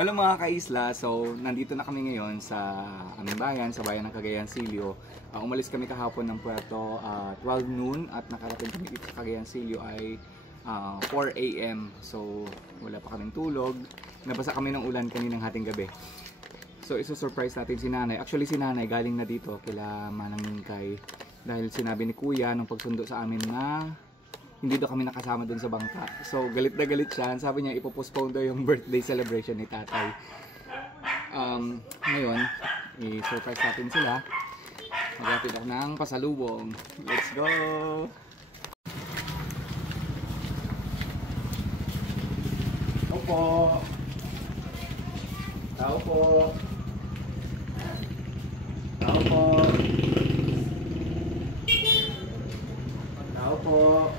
Hello mga kaisla, so nandito na kami ngayon sa aming bayan, sa bayan ng Cagayan Silio. Umalis kami kahapon ng Puerto 12 noon at nakarating kami dito sa Cagayan Silio ay 4 AM. So wala pa kaming tulog, nabasa kami ng ulan kaninang hating gabi. So iso-surprise natin si nanay. Actually si nanay galing na dito kila Manang Mingkay dahil sinabi ni kuya nung pagsundo sa amin na hindi daw kami nakasama dun sa bangka. So galit na galit siya. Sabi niya ipopostpone daw yung birthday celebration ni tatay. Ngayon, i-surprise natin sila. Maghatid ako ng pasalubong. Let's go! Opo! Tao po! Tao po! Tao po!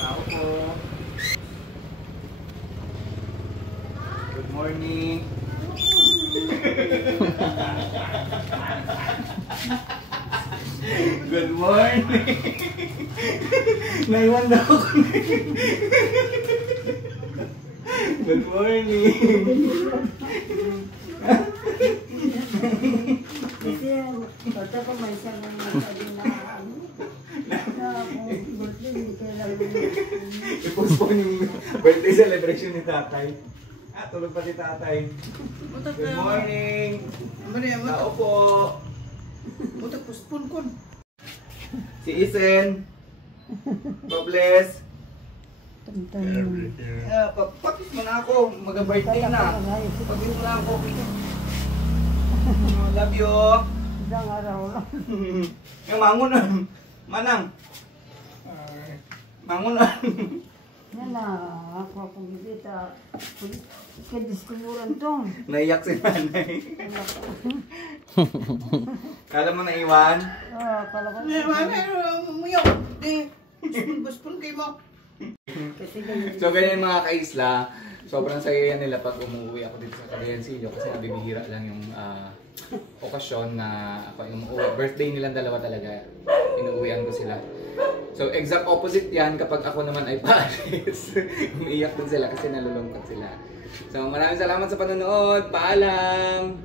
Tao po. Good morning. Good morning. Naiwan daw ako. Good morning. Bata ko may isang sabi na birthday, hindi kailangan. I-postpone yung birthday celebration ni tatay. Tulog pa si tatay. Good morning. Tao po. Butak postpone ko. Si Isen. God bless. Papakis mo na ako. Mag-birthday na. Papakis mo na ako. Love you. Isang araw lang. Yung mangon na. Manang. Mangon na. Yan na, ako akong bibita. Kadiskuburan to. Naiyak si nanay. Kala mo naiwan? Kala ko. Umuyaw. Postpone kayo mo. So ganyan mga kaisla, sobrang saya nila pag umuwi ako dito sa Cagayan Silio kasi nabibihira lang yung okasyon na ako yung birthday nilang dalawa talaga, inuuwian ko sila. So exact opposite yan kapag ako naman ay paalis. Umiiyak din sila kasi nalulungkot sila. So maraming salamat sa panonood. Paalam!